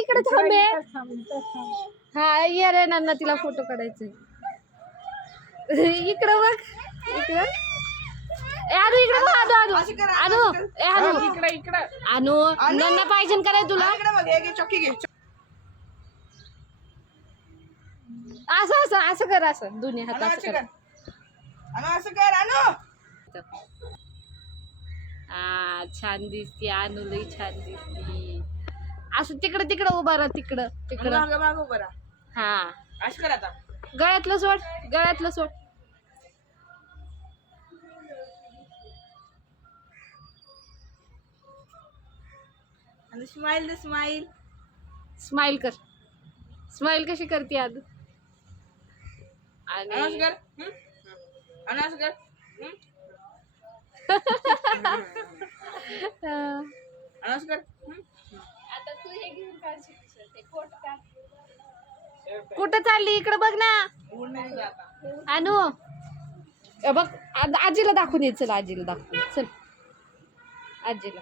इकडे थांबे हा. ये रे नाना तिला फोटो काढायचे. इकडं बघ. इकडं. अनु इकडे बघ अनु अशी कर, अनु अनु ए अनु इकडे इकडे. अनु नन्ना पाहिजे तुला? इकडे बघ घे चॉकी घे असं असं असं कर असं. दोन्ही हात असं कर. कर. अनु असं कर अनु छान दिसते अनु लई छान दिसते. असं तिकडं तिकडं उभा राहा तिकडं तिकडं. मागं मागं उभं राहा. हा. असं कर आता. गळ्यातलं सोड गळ्यातलं सोड. आणि स्माइल दे स्माइल स्माइल कर. स्माइल कशी करते आज? आणि कर. हं? अनु असं हं? कुठं चालली? इकडे बघ ना. अनु. अ बघ आ- आजीला दाखवून ये. चल आजीला दाखवून ये. चल. आजीला.